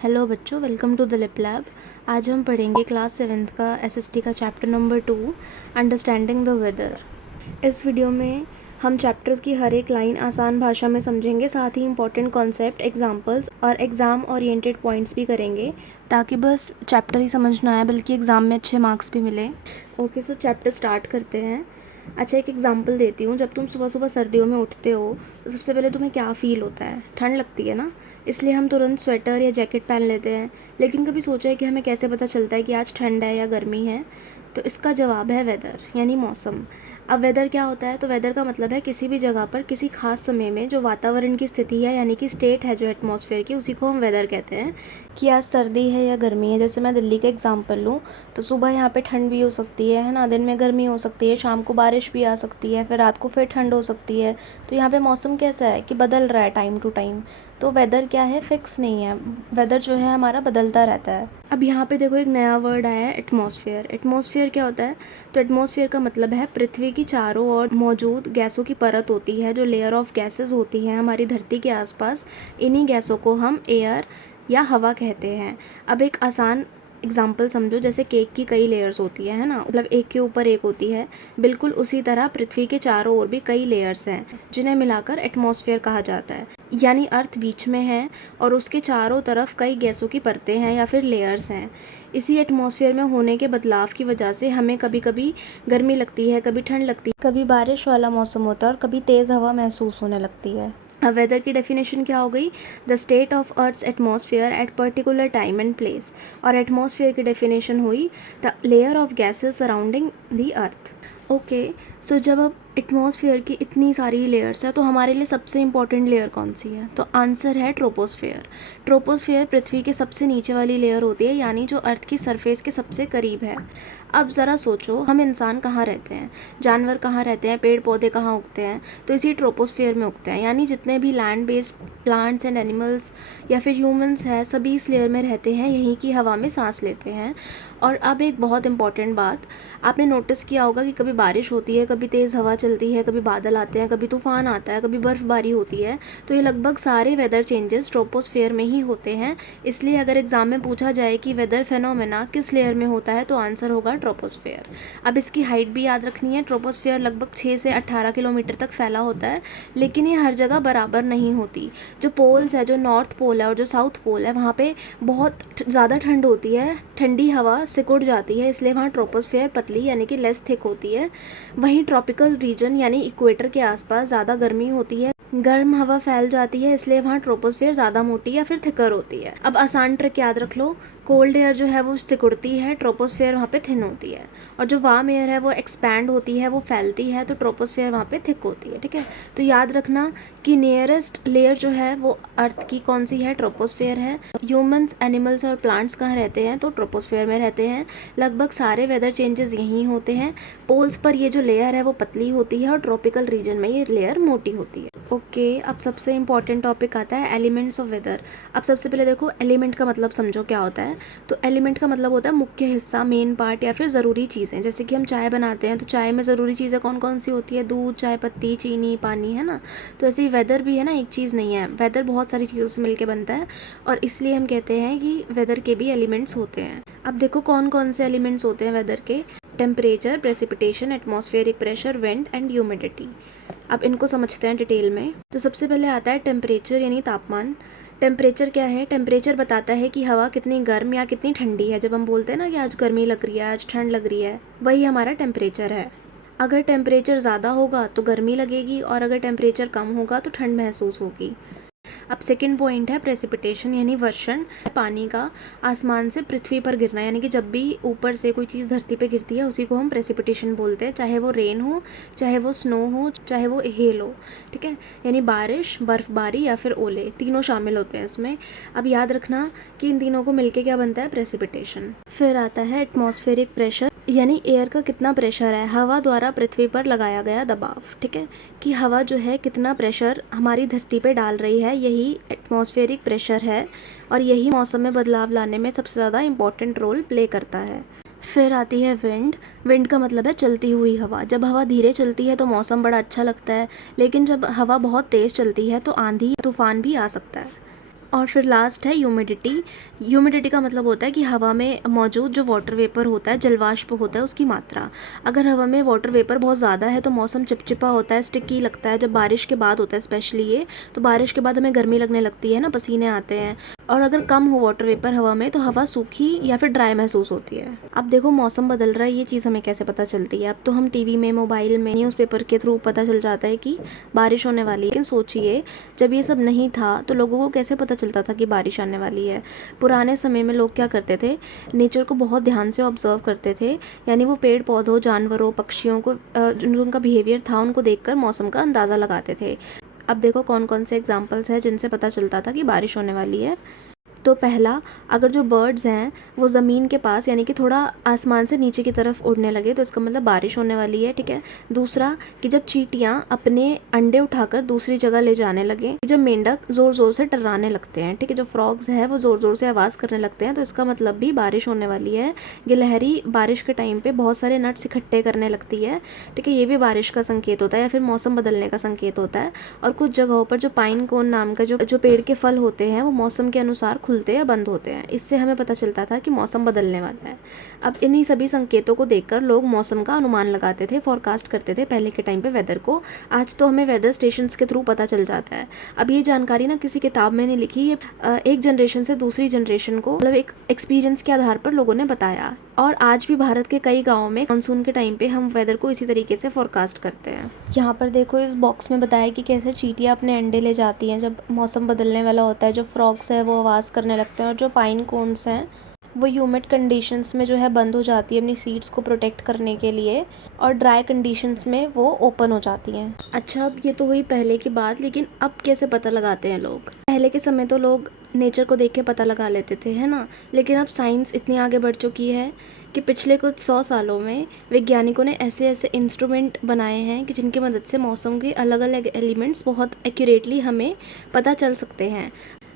Hello बच्चों, welcome to the lip lab. आज हम पढ़ेंगे क्लास 7th का एसएसटी का chapter number 2, understanding the weather. इस वीडियो में हम चैप्टर्स की हर एक लाइन आसान भाषा में समझेंगे, साथ ही इंपॉर्टेंट कॉन्सेप्ट, एग्जांपल्स और एग्ज़ाम ओरिएंटेड पॉइंट्स भी करेंगे, ताकि बस चैप्टर ही समझ ना आए बल्कि एग्ज़ाम में अच्छे मार्क्स भी मिले। ओके, सो चैप्टर स्टार्ट करते हैं। अच्छा, एक एग्जांपल देती हूँ। जब तुम सुबह सुबह सर्दियों में उठते हो तो सबसे पहले तुम्हें क्या फ़ील होता है? ठंड लगती है ना, इसलिए हम तुरंत स्वेटर या जैकेट पहन लेते हैं। लेकिन कभी सोचा है कि हमें कैसे पता चलता है कि आज ठंड है या गर्मी है? तो इसका जवाब है वेदर, यानी मौसम। अब वेदर क्या होता है? तो वेदर का मतलब है किसी भी जगह पर किसी खास समय में जो वातावरण की स्थिति है, यानी कि स्टेट है जो एटमॉस्फेयर की, उसी को हम वेदर कहते हैं। कि आज सर्दी है या गर्मी है। जैसे मैं दिल्ली का एग्जांपल लूँ तो सुबह यहाँ पे ठंड भी हो सकती है ना, दिन में गर्मी हो सकती है, शाम को बारिश भी आ सकती है, फिर रात को फिर ठंड हो सकती है। तो यहाँ पे मौसम कैसा है कि बदल रहा है टाइम टू टाइम। तो वेदर क्या है? फिक्स नहीं है। वेदर जो है हमारा बदलता रहता है। अब यहाँ पे देखो, एक नया वर्ड आया है, एटमॉस्फेयर। एटमॉस्फेयर क्या होता है? तो एटमॉस्फेयर का मतलब है पृथ्वी की चारों ओर मौजूद गैसों की परत होती है, जो लेयर ऑफ गैसेस होती हैं हमारी धरती के आसपास। इन्हीं गैसों को हम एयर या हवा कहते हैं। अब एक आसान एग्जाम्पल समझो, जैसे केक की कई लेयर्स होती है ना, मतलब एक के ऊपर एक होती है। बिल्कुल उसी तरह पृथ्वी के चारों ओर भी कई लेयर्स हैं, जिन्हें मिलाकर एटमॉस्फेयर कहा जाता है। यानी अर्थ बीच में है और उसके चारों तरफ कई गैसों की परतें हैं या फिर लेयर्स हैं। इसी एटमॉस्फेयर में होने के बदलाव की वजह से हमें कभी कभी गर्मी लगती है, कभी ठंड लगती है, कभी बारिश वाला मौसम होता है और कभी तेज़ हवा महसूस होने लगती है। अब वेदर की डेफिनेशन क्या हो गई? The state of earth's atmosphere at particular time and place. और एटमॉस्फेयर की डेफिनेशन हुई the layer of gases surrounding the earth. Okay, so जब अब एटमॉस्फेयर की इतनी सारी लेयर्स है तो हमारे लिए सबसे इंपॉर्टेंट लेयर कौन सी है? तो आंसर है ट्रोपोस्फेयर। ट्रोपोस्फेयर पृथ्वी के सबसे नीचे वाली लेयर होती है, यानी जो अर्थ की सरफेस के सबसे करीब है। अब ज़रा सोचो, हम इंसान कहाँ रहते हैं, जानवर कहाँ रहते हैं, पेड़ पौधे कहाँ उगते हैं? तो इसी ट्रोपोस्फेयर में उगते हैं। यानी जितने भी land based plants and animals या फिर ह्यूमंस हैं, सभी इस लेयर में रहते हैं, यहीं की हवा में सांस लेते हैं। और अब एक बहुत इंपॉर्टेंट बात, आपने नोटिस किया होगा कि कभी बारिश होती है, कभी तेज़ हवा चलती है, कभी बादल आते हैं, कभी तूफान आता है, कभी बर्फ़बारी होती है। तो ये लगभग सारे वेदर चेंजेस ट्रोपोस्फेयर में ही होते हैं। इसलिए अगर एग्ज़ाम में पूछा जाए कि वेदर फेनोमेना किस लेयर में होता है, तो आंसर होगा ट्रोपोस्फेयर। अब इसकी हाइट भी याद रखनी है। ट्रोपोस्फेयर लगभग 6 से 18 किलोमीटर तक फैला होता है, लेकिन ये हर जगह बराबर नहीं होती। जो पोल्स है, जो नॉर्थ पोल है और जो साउथ पोल है, वहाँ पे बहुत ज़्यादा ठंड होती है, ठंडी हवा सिकुड़ जाती है, इसलिए वहाँ ट्रोपोस्फेयर पतली यानी कि लेस थिक होती है। वहीं ट्रॉपिकल रीजन यानी इक्वेटर के आसपास ज़्यादा गर्मी होती है, गर्म हवा फैल जाती है, इसलिए वहाँ ट्रोपोस्फेयर ज़्यादा मोटी या फिर थिकर होती है। अब आसान ट्रिक याद रख लो, कोल्ड एयर जो है वो सिकुड़ती है, ट्रोपोस्फेयर वहाँ पे थिन होती है। और जो वार्म एयर है वो एक्सपैंड होती है, वो फैलती है, तो ट्रोपोस्फेयर वहाँ पे थिक होती है। ठीक है, तो याद रखना कि नियरेस्ट लेयर जो है वो अर्थ की कौन सी है? ट्रोपोस्फेयर है। ह्यूमंस, एनिमल्स और प्लांट्स कहाँ रहते हैं? तो ट्रोपोस्फेयर में रहते हैं। लगभग सारे वेदर चेंजेस यहीं होते हैं। पोल्स पर ये जो लेयर है वो पतली होती है और ट्रॉपिकल रीजन में ये लेयर मोटी होती है। ओके, अब सबसे इंपॉर्टेंट टॉपिक आता है एलिमेंट्स ऑफ वेदर। अब सबसे पहले देखो, एलिमेंट का मतलब समझो क्या होता है। तो एलिमेंट का मतलब होता है मुख्य हिस्सा, मेन पार्ट या फिर ज़रूरी चीज़ें। जैसे कि हम चाय बनाते हैं तो चाय में ज़रूरी चीज़ें कौन कौन सी होती है? दूध, चाय पत्ती, चीनी, पानी, है ना। तो ऐसे ही वेदर भी है ना, एक चीज़ नहीं है। वेदर बहुत सारी चीज़ों से मिलकर बनता है और इसलिए हम कहते हैं कि वेदर के भी एलिमेंट्स होते हैं। अब देखो कौन कौन से एलिमेंट्स होते हैं वेदर के। Temperature, precipitation, atmospheric pressure, wind and humidity. अब इनको समझते हैं डिटेल में। तो सबसे पहले आता है टेम्परेचर यानी तापमान। टेम्परेचर क्या है? टेम्परेचर बताता है कि हवा कितनी गर्म या कितनी ठंडी है। जब हम बोलते हैं ना कि आज गर्मी लग रही है, आज ठंड लग रही है, वही हमारा टेम्परेचर है। अगर टेम्परेचर ज़्यादा होगा तो गर्मी लगेगी और अगर टेम्परेचर कम होगा तो ठंड महसूस होगी। अब सेकंड पॉइंट है प्रेसिपिटेशन यानी वर्षण, पानी का आसमान से पृथ्वी पर गिरना। यानी कि जब भी ऊपर से कोई चीज़ धरती पे गिरती है उसी को हम प्रेसिपिटेशन बोलते हैं, चाहे वो रेन हो, चाहे वो स्नो हो, चाहे वो हेल हो। ठीक है, यानी बारिश, बर्फबारी या फिर ओले, तीनों शामिल होते हैं इसमें। अब याद रखना कि इन तीनों को मिलके क्या बनता है? प्रेसिपिटेशन। फिर आता है एटमॉस्फेरिक प्रेशर, यानी एयर का कितना प्रेशर है, हवा द्वारा पृथ्वी पर लगाया गया दबाव। ठीक है, कि हवा जो है कितना प्रेशर हमारी धरती पे डाल रही है, यही एटमॉस्फेरिक प्रेशर है और यही मौसम में बदलाव लाने में सबसे ज़्यादा इम्पॉर्टेंट रोल प्ले करता है। फिर आती है विंड। विंड का मतलब है चलती हुई हवा। जब हवा धीरे चलती है तो मौसम बड़ा अच्छा लगता है, लेकिन जब हवा बहुत तेज़ चलती है तो आंधी, तूफान भी आ सकता है। और फिर लास्ट है ह्यूमिडिटी। ह्यूमिडिटी का मतलब होता है कि हवा में मौजूद जो वाटर वेपर होता है, जलवाष्प होता है, उसकी मात्रा। अगर हवा में वाटर वेपर बहुत ज़्यादा है तो मौसम चिपचिपा होता है, स्टिकी लगता है। जब बारिश के बाद होता है स्पेशली ये, तो बारिश के बाद हमें गर्मी लगने लगती है ना, पसीने आते हैं। और अगर कम हो वाटर वेपर हवा में तो हवा सूखी या फिर ड्राई महसूस होती है। अब देखो मौसम बदल रहा है, ये चीज़ हमें कैसे पता चलती है? अब तो हम टीवी में, मोबाइल में, न्यूज़पेपर के थ्रू पता चल जाता है कि बारिश होने वाली है। लेकिन सोचिए, जब ये सब नहीं था तो लोगों को कैसे पता चलता था कि बारिश आने वाली है? पुराने समय में लोग क्या करते थे, नेचर को बहुत ध्यान से ऑब्जर्व करते थे। यानी वो पेड़ पौधों, जानवरों, पक्षियों को जो उनका बिहेवियर था उनको देखकर मौसम का अंदाज़ा लगाते थे। अब देखो कौन कौन से एग्जाम्पल्स हैं जिनसे पता चलता था कि बारिश होने वाली है। तो पहला, अगर जो बर्ड्स हैं वो ज़मीन के पास यानी कि थोड़ा आसमान से नीचे की तरफ उड़ने लगे तो इसका मतलब बारिश होने वाली है, ठीक है। दूसरा, कि जब चींटियाँ अपने अंडे उठाकर दूसरी जगह ले जाने लगे, जब मेंढक ज़ोर ज़ोर से टर्राने लगते हैं, ठीक है, जो फ्रॉग्स है वो ज़ोर ज़ोर से आवाज़ करने लगते हैं, तो इसका मतलब भी बारिश होने वाली है। गिलहरी बारिश के टाइम पे बहुत सारे नट्स इकट्ठे करने लगती है, ठीक है, ये भी बारिश का संकेत होता है या फिर मौसम बदलने का संकेत होता है। और कुछ जगहों पर जो पाइन कोन नाम का जो पेड़ के फल होते हैं वो मौसम के अनुसार खुलते या बंद होते हैं। इससे हमें पता चलता था कि मौसम बदलने वाला है। अब इन्हीं सभी संकेतों को देखकर लोग मौसम का अनुमान लगाते थे, फोरकास्ट करते थे पहले के टाइम पे वेदर को। आज तो हमें वेदर स्टेशंस के थ्रू पता चल जाता है। अब ये जानकारी ना किसी किताब में नहीं लिखी, ये एक जनरेशन से दूसरी जनरेशन को मतलब एक एक्सपीरियंस के आधार पर लोगों ने बताया। और आज भी भारत के कई गाँवों में मानसून के टाइम पे हम वेदर को इसी तरीके से फोरकास्ट करते हैं। यहाँ पर देखो इस बॉक्स में बताया कि कैसे चींटियाँ अपने अंडे ले जाती हैं जब मौसम बदलने वाला होता है। जो फ्रॉग्स है वो आवाज़ करने लगते हैं और जो पाइन कोन्स हैं वो ह्यूमिड कंडीशंस में जो है बंद हो जाती है अपनी सीड्स को प्रोटेक्ट करने के लिए, और ड्राई कंडीशंस में वो ओपन हो जाती हैं। अच्छा, अब ये तो हुई पहले की बात, लेकिन अब कैसे पता लगाते हैं लोग? पहले के समय तो लोग नेचर को देख के पता लगा लेते थे, है ना। लेकिन अब साइंस इतनी आगे बढ़ चुकी है कि पिछले कुछ 100 सालों में वैज्ञानिकों ने ऐसे ऐसे इंस्ट्रूमेंट बनाए हैं कि जिनकी मदद से मौसम के अलग अलग एलिमेंट्स बहुत एक्यूरेटली हमें पता चल सकते हैं।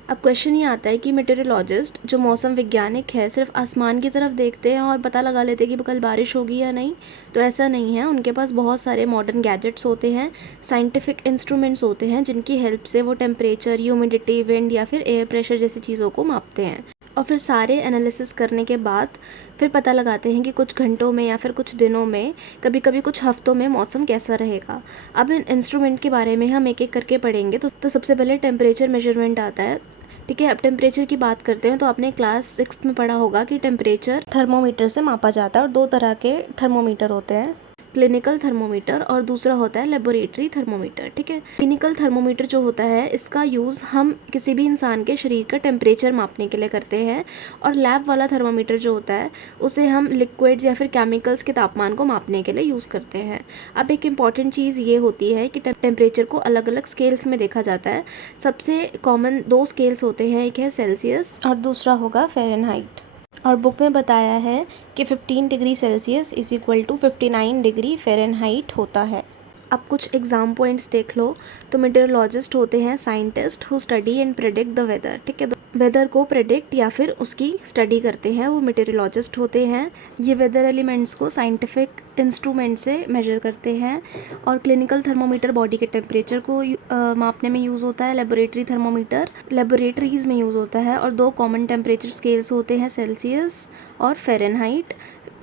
अब क्वेश्चन ये आता है कि मेटेरोलॉजिस्ट जो मौसम वैज्ञानिक है सिर्फ आसमान की तरफ देखते हैं और पता लगा लेते हैं कि कल बारिश होगी या नहीं? तो ऐसा नहीं है। उनके पास बहुत सारे मॉडर्न गैजेट्स होते हैं, साइंटिफिक इंस्ट्रूमेंट्स होते हैं जिनकी हेल्प से वो टेम्परेचर, ह्यूमिडिटी, विंड या फिर एयर प्रेशर जैसी चीज़ों को मापते हैं। और फिर सारे एनालिसिस करने के बाद फिर पता लगाते हैं कि कुछ घंटों में या फिर कुछ दिनों में, कभी कभी कुछ हफ्तों में मौसम कैसा रहेगा। अब इन इंस्ट्रूमेंट के बारे में हम एक एक करके पढ़ेंगे। तो सबसे पहले टेम्परेचर मेजरमेंट आता है, ठीक है। अब टेम्परेचर की बात करते हैं तो आपने क्लास 6 में पढ़ा होगा कि टेम्परेचर थर्मोमीटर से मापा जाता है और 2 तरह के थर्मोमीटर होते हैं, क्लिनिकल थर्मोमीटर और दूसरा होता है लेबोरेटरी थर्मोमीटर, ठीक है। क्लिनिकल थर्मोमीटर जो होता है इसका यूज़ हम किसी भी इंसान के शरीर का टेम्परेचर मापने के लिए करते हैं, और लैब वाला थर्मोमीटर जो होता है उसे हम लिक्विड्स या फिर केमिकल्स के तापमान को मापने के लिए यूज़ करते हैं। अब एक इम्पॉर्टेंट चीज़ ये होती है कि टेम्परेचर को अलग अलग स्केल्स में देखा जाता है। सबसे कॉमन 2 स्केल्स होते हैं, एक है सेल्सियस और दूसरा होगा फ़ारेनहाइट। और बुक में बताया है कि 15 degree Celsius is equal to 59 degree Fahrenheit होता है। अब कुछ एग्जाम पॉइंट्स देख लो। तो मेटेरोलॉजिस्ट होते हैं scientist who study and predict the weather, ठीक है। वेदर को प्रेडिक्ट या फिर उसकी स्टडी करते हैं वो मेटेरोलॉजिस्ट होते हैं। ये वेदर एलिमेंट्स को साइंटिफिक इंस्ट्रूमेंट से मेजर करते हैं। और क्लिनिकल थर्मोमीटर बॉडी के टेम्परेचर को मापने में यूज़ होता है। लेबोरेटरी थर्मोमीटर लेबोरेटरीज़ में यूज़ होता है। और 2 कॉमन टेम्परेचर स्केल्स होते हैं, सेल्सियस और Fahrenheit.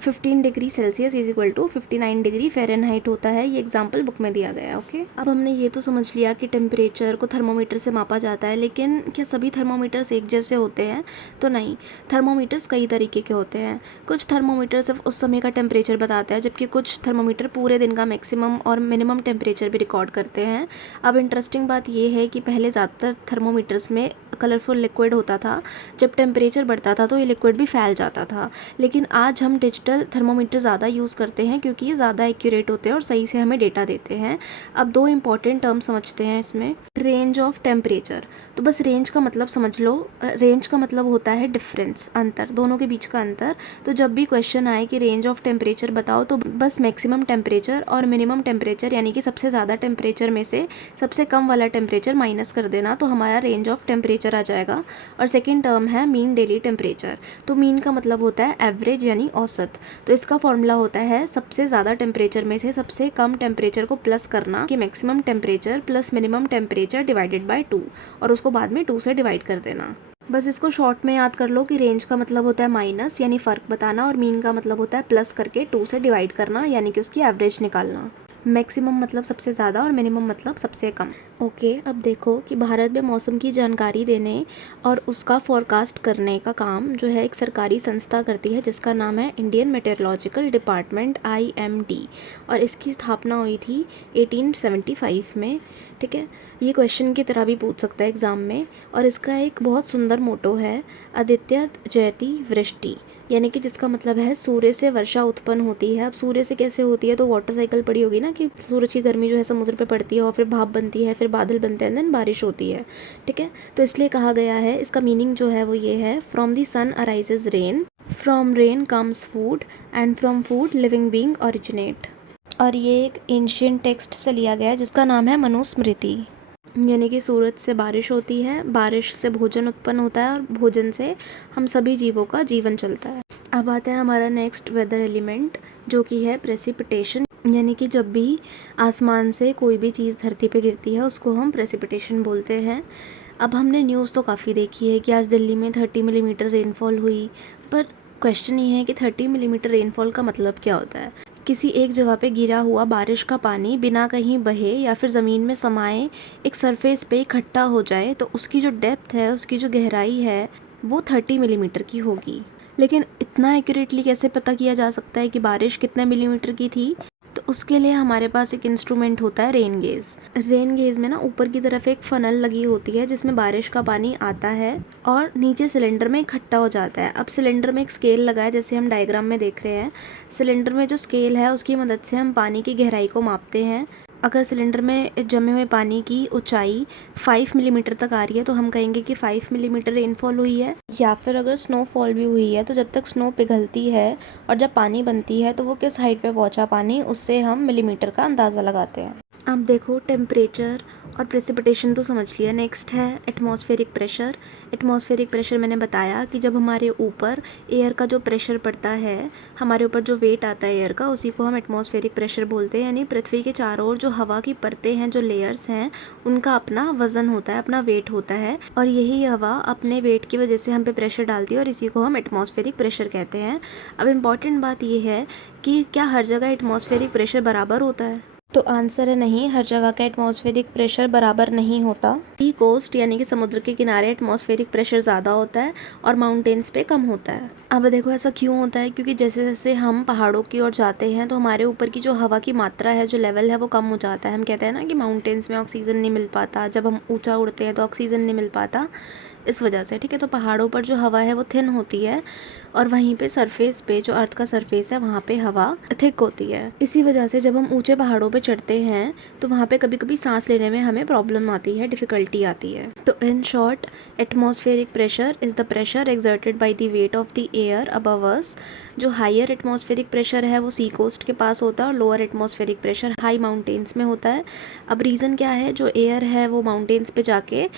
15 degree Celsius is equal to 59 degree Fahrenheit होता है। ये एग्जाम्पल बुक में दिया गया है, ओके। अब हमने ये तो समझ लिया कि टेम्परेचर को थर्मोमीटर से मापा जाता है, लेकिन क्या सभी थर्मोमीटर्स एक जैसे होते हैं? तो नहीं, थर्मोमीटर्स कई तरीके के होते हैं। कुछ थर्मोमीटर सिर्फ उस समय का टेम्परेचर बताते हैं, जबकि कुछ थर्मोमीटर पूरे दिन का मैक्सिमम और मिनिमम टेम्परेचर भी रिकॉर्ड करते हैं। अब इंटरेस्टिंग बात ये है कि पहले ज़्यादातर थर्मोमीटर्स में कलरफुल लिक्विड होता था। जब टेम्परेचर बढ़ता था तो ये लिक्विड भी फैल जाता था। लेकिन आज हम डिजिटल थर्मोमीटर ज़्यादा यूज़ करते हैं क्योंकि ये ज़्यादा एक्यूरेट होते हैं और सही से हमें डेटा देते हैं। अब 2 इंपॉर्टेंट टर्म समझते हैं इसमें। रेंज ऑफ टेम्परेचर, तो बस रेंज का मतलब समझ लो। रेंज का मतलब होता है डिफरेंस, अंतर, दोनों के बीच का अंतर। तो जब भी क्वेश्चन आए कि रेंज ऑफ टेम्परेचर बताओ तो बस मैक्सिमम टेम्परेचर और मिनिमम टेम्परेचर यानी कि सबसे ज़्यादा टेम्परेचर में से सबसे कम वाला टेम्परेचर माइनस कर देना, तो हमारा रेंज ऑफ टेम्परेचर आ जाएगा। और सेकेंड टर्म है मीन डेली टेम्परेचर। तो मीन का मतलब होता है एवरेज यानी औसत। तो इसका फॉर्मूला होता है सबसे ज़्यादा टेम्परेचर में से सबसे कम टेम्परेचर को प्लस करना कि maximum temperature plus minimum temperature divided by 2, और उसको बाद में 2 से डिवाइड कर देना। बस इसको शॉर्ट में याद कर लो कि रेंज का मतलब होता है माइनस यानी फ़र्क बताना, और मीन का मतलब होता है प्लस करके 2 से डिवाइड करना यानी कि उसकी एवरेज निकालना। मैक्सिमम मतलब सबसे ज़्यादा और मिनिमम मतलब सबसे कम। ओके, अब देखो कि भारत में मौसम की जानकारी देने और उसका फोरकास्ट करने का काम जो है एक सरकारी संस्था करती है जिसका नाम है इंडियन मेटेरोलॉजिकल डिपार्टमेंट IMD, और इसकी स्थापना हुई थी 1875 में। ठीक है, ये क्वेश्चन की तरह भी पूछ सकता है एग्ज़ाम में। और इसका एक बहुत सुंदर मोटो है, आदित्य जयति वृष्टि, यानी कि जिसका मतलब है सूर्य से वर्षा उत्पन्न होती है। अब सूर्य से कैसे होती है, तो वाटर साइकिल पड़ी होगी ना कि सूरज की गर्मी जो है समुद्र पे पड़ती है और फिर भाप बनती है, फिर बादल बनते हैं, देन बारिश होती है। ठीक है, तो इसलिए कहा गया है, इसका मीनिंग जो है वो ये है, from the sun arises rain, from rain comes food, and from food living being originate. और ये एक एंशियंट टेक्स्ट से लिया गया है जिसका नाम है मनुस्मृति। यानी कि सूरज से बारिश होती है, बारिश से भोजन उत्पन्न होता है, और भोजन से हम सभी जीवों का जीवन चलता है। अब आता है हमारा नेक्स्ट वेदर एलिमेंट जो कि है प्रेसिपिटेशन, यानी कि जब भी आसमान से कोई भी चीज़ धरती पे गिरती है उसको हम प्रेसिपिटेशन बोलते हैं। अब हमने न्यूज़ तो काफ़ी देखी है कि आज दिल्ली में 30 मिलीमीटर रेनफॉल हुई, पर क्वेश्चन ये है कि 30 मिलीमीटर रेनफॉल का मतलब क्या होता है। किसी एक जगह पे गिरा हुआ बारिश का पानी बिना कहीं बहे या फिर ज़मीन में समाए एक सरफेस पे इकट्ठा हो जाए तो उसकी जो डेप्थ है, उसकी जो गहराई है वो 30 मिलीमीटर की होगी। लेकिन इतना एक्यूरेटली कैसे पता किया जा सकता है कि बारिश कितने मिलीमीटर की थी, तो उसके लिए हमारे पास एक इंस्ट्रूमेंट होता है रेन गेज। रेन गेज में ना ऊपर की तरफ एक फनल लगी होती है जिसमें बारिश का पानी आता है और नीचे सिलेंडर में इकट्ठा हो जाता है। अब सिलेंडर में एक स्केल लगा है जैसे हम डायग्राम में देख रहे हैं। सिलेंडर में जो स्केल है उसकी मदद से हम पानी की गहराई को मापते हैं। अगर सिलेंडर में जमे हुए पानी की ऊंचाई 5 मिलीमीटर तक आ रही है तो हम कहेंगे कि 5 मिलीमीटर रेनफॉल हुई है। या फिर अगर स्नोफॉल भी हुई है तो जब तक स्नो पिघलती है और जब पानी बनती है तो वो किस हाइट पे पहुंचा पानी, उससे हम मिलीमीटर का अंदाज़ा लगाते हैं। अब देखो टेम्परेचर और प्रेसिपिटेशन तो समझ लिया। नेक्स्ट है एटमॉस्फेरिक प्रेशर। एटमॉस्फेरिक प्रेशर मैंने बताया कि जब हमारे ऊपर एयर का जो प्रेशर पड़ता है, हमारे ऊपर जो वेट आता है एयर का, उसी को हम एटमॉस्फेरिक प्रेशर बोलते हैं। यानी पृथ्वी के चारों ओर जो हवा की परतें हैं, जो लेयर्स हैं, उनका अपना वज़न होता है, अपना वेट होता है, और यही हवा अपने वेट की वजह से हम पे प्रेशर डालती है और इसी को हम एटमॉस्फेरिक प्रेशर कहते हैं। अब इम्पॉर्टेंट बात यह है कि क्या हर जगह एटमॉस्फेरिक प्रेशर बराबर होता है, तो आंसर है नहीं, हर जगह का एटमॉस्फेरिक प्रेशर बराबर नहीं होता। सी कोस्ट यानी कि समुद्र के किनारे एटमॉस्फेरिक प्रेशर ज़्यादा होता है और माउंटेन्स पे कम होता है। अब देखो ऐसा क्यों होता है, क्योंकि जैसे जैसे हम पहाड़ों की ओर जाते हैं तो हमारे ऊपर की जो हवा की मात्रा है, जो लेवल है, वो कम हो जाता है। हम कहते हैं ना कि माउंटेन्स में ऑक्सीजन नहीं मिल पाता, जब हम ऊँचा उड़ते हैं तो ऑक्सीजन नहीं मिल पाता, इस वजह से। ठीक है, तो पहाड़ों पर जो हवा है वो थिन होती है और वहीं पे सरफेस पे, जो अर्थ का सरफेस है, वहाँ पे हवा थिक होती है। इसी वजह से जब हम ऊंचे पहाड़ों पे चढ़ते हैं तो वहाँ पे कभी कभी सांस लेने में हमें प्रॉब्लम आती है, डिफ़िकल्टी आती है। तो in short, atmospheric pressure is the pressure exerted by the weight of the air above अस। जो हायर एटमॉस्फेरिक प्रेशर है वो सी कोस्ट के पास होता है और lower atmospheric pressure high mountains में होता है। अब रीज़न क्या है, जो एयर है वो माउंटेन्स पे जाके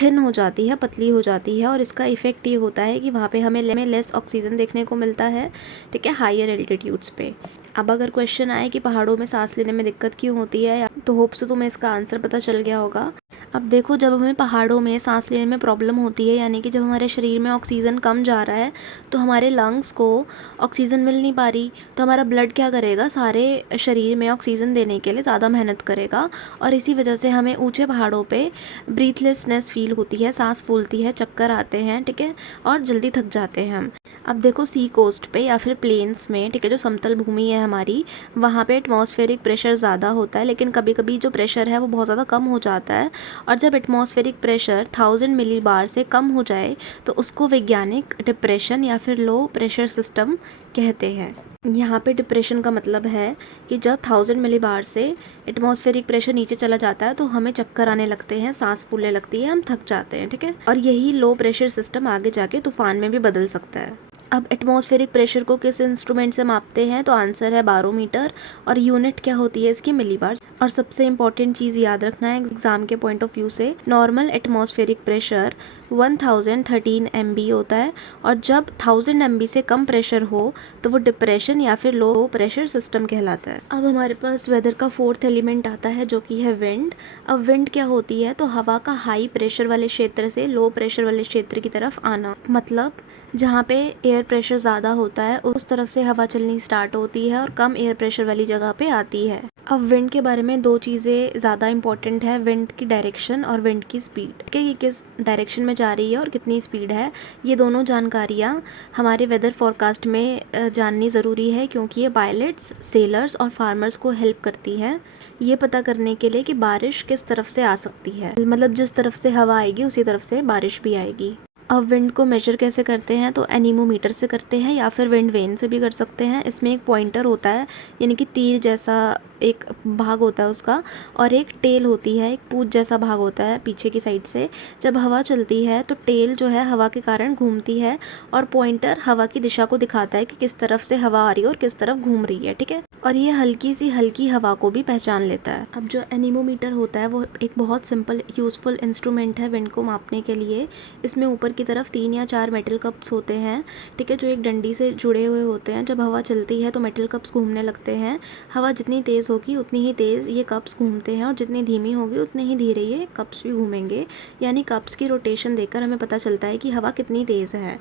थिन हो जाती है, पतली हो जाती है, और इसका इफ़ेक्ट ये होता है कि वहाँ पे हमें लेस ऑक्सीजन देखने को मिलता है। ठीक है, हायर एल्टीट्यूड्स पे। अब अगर क्वेश्चन आए कि पहाड़ों में सांस लेने में दिक्कत क्यों होती है, तो होप से तुम्हें इसका आंसर पता चल गया होगा। अब देखो, जब हमें पहाड़ों में सांस लेने में प्रॉब्लम होती है, यानी कि जब हमारे शरीर में ऑक्सीजन कम जा रहा है, तो हमारे लंग्स को ऑक्सीजन मिल नहीं पा रही, तो हमारा ब्लड क्या करेगा, सारे शरीर में ऑक्सीजन देने के लिए ज़्यादा मेहनत करेगा, और इसी वजह से हमें ऊंचे पहाड़ों पे ब्रीथलेसनेस फील होती है, सांस फूलती है, चक्कर आते हैं। ठीक है, और जल्दी थक जाते हैं हम। अब देखो, सी कोस्ट पे या फिर प्लेन्स में, ठीक है, जो समतल भूमि है हमारी, वहाँ पे एटमॉस्फेरिक प्रेशर ज़्यादा होता है, लेकिन कभी कभी जो प्रेशर है वो बहुत ज़्यादा कम हो जाता है। और जब एटमॉस्फेरिक प्रेशर 1000 मिलीबार से कम हो जाए तो उसको वैज्ञानिक डिप्रेशन या फिर लो प्रेशर सिस्टम कहते हैं। यहाँ पे डिप्रेशन का मतलब है कि जब 1000 मिलीबार से एटमॉस्फेरिक प्रेशर नीचे चला जाता है तो हमें चक्कर आने लगते हैं, सांस फूलने लगती है, हम थक जाते हैं। ठीक है, और यही लो प्रेशर सिस्टम आगे जाके तूफान में भी बदल सकता है। अब एटमॉस्फेरिक प्रेशर को किस इंस्ट्रूमेंट से मापते हैं, तो आंसर है बारोमीटर, और यूनिट क्या होती है इसकी, मिलीबार। और सबसे इंपॉर्टेंट चीज़ याद रखना है एग्जाम के पॉइंट ऑफ व्यू से, नॉर्मल एटमॉस्फेरिक प्रेशर 1013 MB होता है, और जब 1000 MB से कम प्रेशर हो तो वो डिप्रेशन या फिर लो प्रेशर सिस्टम कहलाता है। अब हमारे पास वेदर का फोर्थ एलिमेंट आता है जो कि है विंड। अब विंड क्या होती है, तो हवा का हाई प्रेशर वाले क्षेत्र से लो प्रेशर वाले क्षेत्र की तरफ आना, मतलब जहाँ पे एयर प्रेशर ज़्यादा होता है उस तरफ से हवा चलनी स्टार्ट होती है और कम एयर प्रेशर वाली जगह पे आती है। अब विंड के बारे में दो चीज़ें ज़्यादा इंपॉर्टेंट है, विंड की डायरेक्शन और विंड की स्पीड, कि ये किस डायरेक्शन में जा रही है और कितनी स्पीड है। ये दोनों जानकारियाँ हमारे वेदर फोरकास्ट में जाननी ज़रूरी है, क्योंकि ये पायलट्स, सेलर्स और फार्मर्स को हेल्प करती है ये पता करने के लिए कि बारिश किस तरफ से आ सकती है, मतलब जिस तरफ से हवा आएगी उसी तरफ से बारिश भी आएगी। अब विंड को मेजर कैसे करते हैं, तो एनीमोमीटर से करते हैं या फिर विंड वेन से भी कर सकते हैं। इसमें एक पॉइंटर होता है, यानी कि तीर जैसा एक भाग होता है उसका, और एक टेल होती है, एक पूंछ जैसा भाग होता है पीछे की साइड से। जब हवा चलती है तो टेल जो है हवा के कारण घूमती है और पॉइंटर हवा की दिशा को दिखाता है कि किस तरफ से हवा आ रही है और किस तरफ घूम रही है, ठीक है। और ये हल्की सी हल्की हवा को भी पहचान लेता है। अब जो एनीमोमीटर होता है वो एक बहुत सिंपल यूज़फुल इंस्ट्रूमेंट है विंड को मापने के लिए। इसमें ऊपर की तरफ 3 या 4 मेटल कप्स होते हैं, ठीक है, जो एक डंडी से जुड़े हुए होते हैं। जब हवा चलती है तो मेटल कप्स घूमने लगते हैं। हवा जितनी तेज़ होगी उतनी ही तेज़ ये कप्स घूमते हैं, और जितनी धीमी होगी उतनी ही धीरे ये कप्स भी घूमेंगे। यानी कप्स की रोटेशन देखकर हमें पता चलता है कि हवा कितनी तेज़ है।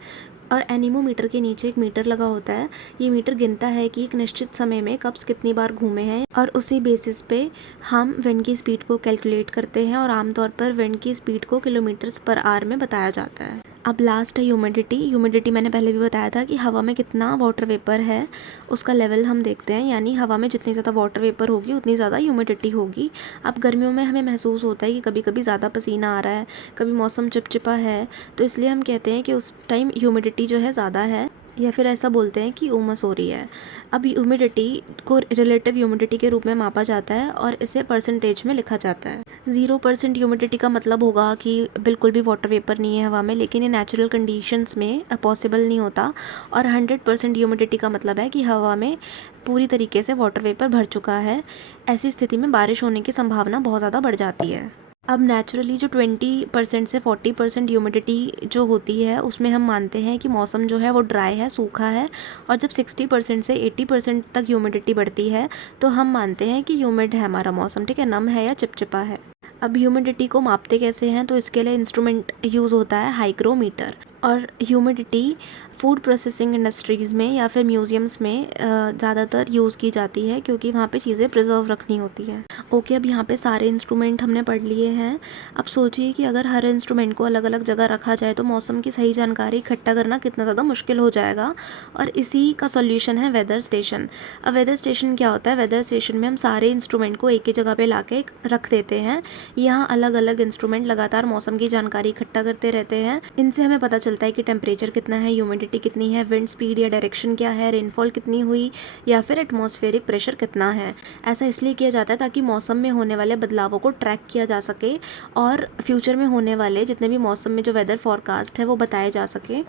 और एनीमोमीटर के नीचे एक मीटर लगा होता है। ये मीटर गिनता है कि एक निश्चित समय में कप्स कितनी बार घूमे हैं, और उसी बेसिस पे हम विंड की स्पीड को कैलकुलेट करते हैं, और आमतौर पर विंड की स्पीड को किलोमीटर्स पर आवर में बताया जाता है। अब लास्ट है ह्यूमिडिटी। ह्यूमिडिटी मैंने पहले भी बताया था कि हवा में कितना वाटर वेपर है उसका लेवल हम देखते हैं, यानी हवा में जितनी ज़्यादा वाटर वेपर होगी उतनी ज़्यादा ह्यूमिडिटी होगी। अब गर्मियों में हमें महसूस होता है कि कभी कभी ज़्यादा पसीना आ रहा है, कभी मौसम चिपचिपा है, तो इसलिए हम कहते हैं कि उस टाइम ह्यूमिडिटी जो है ज़्यादा है, या फिर ऐसा बोलते हैं कि उमस हो रही है। अब ह्यूमिडिटी को रिलेटिव ह्यूमिडिटी के रूप में मापा जाता है और इसे परसेंटेज में लिखा जाता है। 0% ह्यूमिडिटी का मतलब होगा कि बिल्कुल भी वाटर वेपर नहीं है हवा में, लेकिन ये नेचुरल कंडीशंस में पॉसिबल नहीं होता। और 100% ह्यूमिडिटी का मतलब है कि हवा में पूरी तरीके से वाटर वेपर भर चुका है। ऐसी स्थिति में बारिश होने की संभावना बहुत ज़्यादा बढ़ जाती है। अब नेचुरली जो 20% से 40% ह्यूमिडिटी जो होती है उसमें हम मानते हैं कि मौसम जो है वो ड्राई है, सूखा है। और जब 60% से 80% तक ह्यूमिडिटी बढ़ती है तो हम मानते हैं कि ह्यूमिड है हमारा मौसम, ठीक है, नम है या चिपचिपा है। अब ह्यूमिडिटी को मापते कैसे हैं, तो इसके लिए इंस्ट्रूमेंट यूज़ होता है हाइग्रोमीटर। और ह्यूमिडिटी फूड प्रोसेसिंग इंडस्ट्रीज़ में या फिर म्यूज़ियम्स में ज़्यादातर यूज़ की जाती है, क्योंकि वहाँ पे चीज़ें प्रिजर्व रखनी होती हैं। ओके, अब यहाँ पे सारे इंस्ट्रूमेंट हमने पढ़ लिए हैं। अब सोचिए कि अगर हर इंस्ट्रूमेंट को अलग अलग जगह रखा जाए तो मौसम की सही जानकारी इकट्ठा करना कितना ज़्यादा मुश्किल हो जाएगा। और इसी का सोल्यूशन है वेदर स्टेशन। अब वेदर स्टेशन क्या होता है, वेदर स्टेशन में हम सारे इंस्ट्रूमेंट को एक ही जगह पे ला के रख देते हैं। यहाँ अलग अलग इंस्ट्रूमेंट लगातार मौसम की जानकारी इकट्ठा करते रहते हैं। इनसे हमें पता चलता है कि टेम्परेचर कितना है, ह्यूमिडिटी कितनी है, विंड स्पीड या डायरेक्शन क्या है, रेनफॉल कितनी हुई, या फिर एटमॉस्फेरिक प्रेशर कितना है। ऐसा इसलिए किया जाता है ताकि मौसम में होने वाले बदलावों को ट्रैक किया जा सके और फ्यूचर में होने वाले जितने भी मौसम में जो वेदर फोरकास्ट है वो बताए जा सके।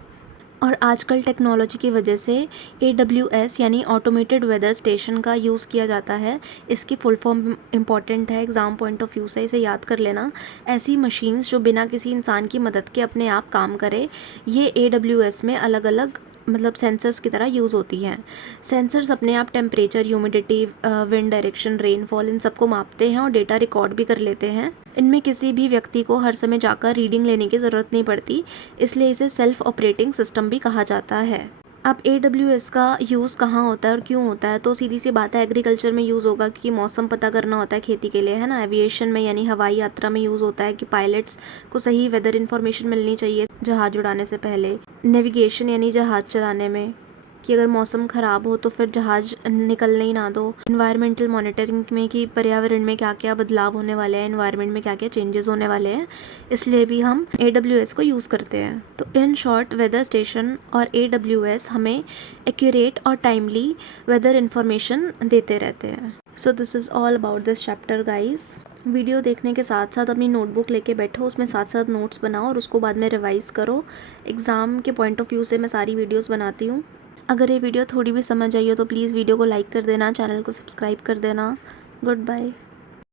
और आजकल टेक्नोलॉजी की वजह से AWS यानी ऑटोमेटेड वेदर स्टेशन का यूज़ किया जाता है। इसकी फुल फॉर्म इंपॉर्टेंट है, एग्ज़ाम पॉइंट ऑफ व्यू से इसे याद कर लेना। ऐसी मशीन्स जो बिना किसी इंसान की मदद के अपने आप काम करे, ये AWS में अलग अलग मतलब सेंसर्स की तरह यूज़ होती हैं। सेंसर्स अपने आप temperature, humidity, wind direction, rainfall in सबको मापते हैं और डेटा रिकॉर्ड भी कर लेते हैं। इनमें किसी भी व्यक्ति को हर समय जाकर रीडिंग लेने की ज़रूरत नहीं पड़ती, इसलिए इसे सेल्फ ऑपरेटिंग सिस्टम भी कहा जाता है। अब AWS का यूज़ कहाँ होता है और क्यों होता है, तो सीधी सी बात है एग्रीकल्चर में यूज़ होगा, क्योंकि मौसम पता करना होता है खेती के लिए, है ना। एविएशन में यानी हवाई यात्रा में यूज़ होता है कि पायलट्स को सही वेदर इन्फॉर्मेशन मिलनी चाहिए जहाज़ उड़ाने से पहले। नेविगेशन यानी जहाज़ चलाने में कि अगर मौसम ख़राब हो तो फिर जहाज़ निकलने ही ना दो। इन्वायरमेंटल मॉनिटरिंग में कि पर्यावरण में क्या क्या बदलाव होने वाले हैं, इन्वायरमेंट में क्या क्या चेंजेस होने वाले हैं, इसलिए भी हम AWS को यूज़ करते हैं। तो इन शॉर्ट वेदर स्टेशन और AWS हमें एक्यूरेट और टाइमली वेदर इन्फॉर्मेशन देते रहते हैं। So this is all about this chapter guys. Video देखने के साथ साथ अपनी नोटबुक लेके बैठो, उसमें साथ साथ नोट्स बनाओ और उसको बाद में रिवाइज़ करो। एग्ज़ाम के पॉइंट ऑफ व्यू से मैं सारी वीडियोस बनाती हूँ। अगर ये वीडियो थोड़ी भी समझ आई हो तो प्लीज़ वीडियो को लाइक कर देना, चैनल को सब्सक्राइब कर देना। Good bye.